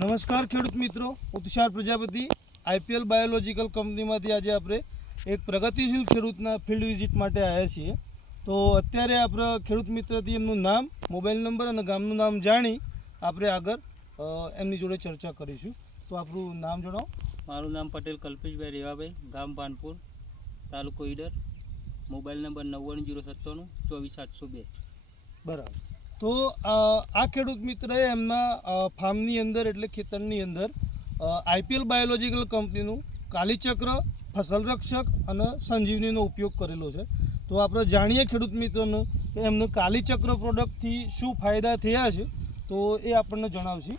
નમસ્કાર ખેડૂત મિત્રો, ઉત્સાહ પ્રજાપતિ આઈપીએલ બાયોલોજીકલ કંપનીમાંથી આજે આપણે એક પ્રગતિશીલ ખેડૂતના ફિલ્ડ વિઝિટ માટે આવ્યા છીએ। તો અત્યારે આપણે ખેડૂત મિત્રથી એમનું નામ, મોબાઈલ નંબર અને ગામનું નામ જાણી આપણે આગળ એમની જોડે ચર્ચા કરીશું। તો આપણું નામ જણાવો। મારું નામ પટેલ કલ્પેશભાઈ રેવાભાઈ, ગામ પાનપુર, તાલુકો ઈડર, મોબાઈલ નંબર 9907944702। બરાબર। તો આ ખેડૂત મિત્રએ એમના ફાર્મની અંદર એટલે ખેતરની અંદર આઈપીએલ બાયોલોજીકલ કંપનીનું કાલીચક્ર, ફસલ રક્ષક અને સંજીવનીનો ઉપયોગ કરેલો છે। તો આપણે જાણીએ ખેડૂત મિત્રોનું કે એમને કાલીચક્ર પ્રોડક્ટથી શું ફાયદા થયા છે, તો એ આપણને જણાવશે।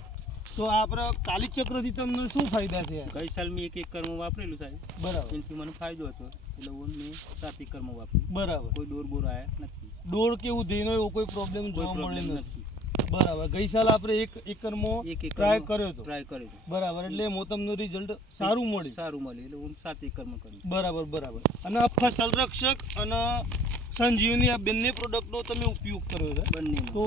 તો આપણે કાલીચક્રથી તમને શું ફાયદા થયા? ગઈ સાલ મેં 1 એકરમાં વાપરેલું સાહેબ, બરાબર, એનાથી મને ફાયદો હતો એટલે મેં 7 એકરમાં વાપર્યું। બરાબર, કોઈ ડોર બોર આવ્યા નથી, ડોર કેવું ધીનો એવો કોઈ પ્રોબ્લેમ જોવા મળે નથી। બરાબર, ગઈ સાલ આપણે 1 એકરમાં ટ્રાય કર્યો હતો, બરાબર, એટલે એમાં તમને રિઝલ્ટ સારું મળ્યું એટલે હું 7 એકરમાં કર્યું। બરાબર બરાબર। અને આ ફસલ રક્ષક અને સંજીવની આ બંને પ્રોડક્ટનો તમે ઉપયોગ કર્યો છે બંને, તો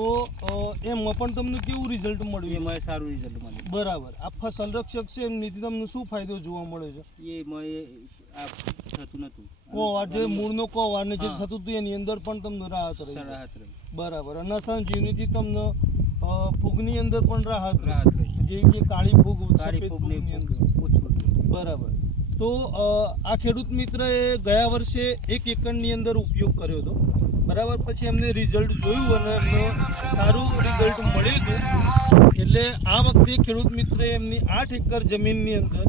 એમાં પણ તમને કેવું રિઝલ્ટ મળ્યું? એમાં સારું રિઝલ્ટ મળ્યું। બરાબર, આ ફસલ રક્ષક છે એમનીથી તમને શું ફાયદો જોવા મળે છે? એમાં આ થતું નહોતું, કોવાડ જે મૂળનો કોવાડ ને જે થતું હતું એની અંદર પણ તમને રાહત રહી। બરાબર, અને સંજીવનીથી તમને ફૂગની અંદર પણ રાહત રહી, જે કે કાળી ફૂગ, સફેદ ફૂગની અંદર ઓછું। બરાબર, તો આ ખેડૂત મિત્રએ ગયા વર્ષે 1 એકરની અંદર ઉપયોગ કર્યો હતો, બરાબર, પછી એમને રિઝલ્ટ જોયું અને એમને સારું રિઝલ્ટ મળ્યું હતું। એટલે આ વખતે ખેડૂત મિત્રએ એમની 8 એકર જમીનની અંદર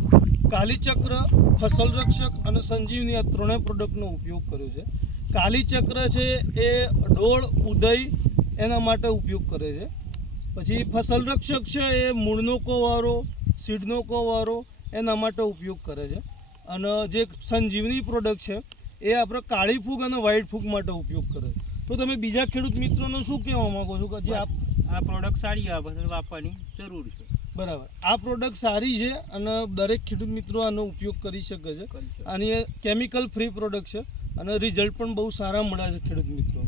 કાલીચક્ર, ફસલ રક્ષક અને સંજીવની આ ત્રણેય પ્રોડક્ટનો ઉપયોગ કર્યો છે। કાલીચક્ર છે એ ડોળ, ઉદય એના માટે ઉપયોગ કરે છે। પછી ફસલ રક્ષક છે એ મૂળનો કોવારો, સીડનો કોવારો એના માટે ઉપયોગ કરે છે। અને જે સંજીવની પ્રોડક્ટ છે એ આપણે કાળી ફૂગ અને વ્હાઇટ ફૂગ માટે ઉપયોગ કરે છે। તો તમે બીજા ખેડૂત મિત્રોને શું કહેવા માગો છો કે જે આ પ્રોડક્ટ સારી વાપરવાની જરૂર છે? બરાબર, આ પ્રોડક્ટ સારી છે અને દરેક ખેડૂત મિત્રો આનો ઉપયોગ કરી શકે છે। આની કેમિકલ ફ્રી પ્રોડક્ટ છે અને રિઝલ્ટ પણ બહુ સારા મળ્યા છે ખેડૂત મિત્રો।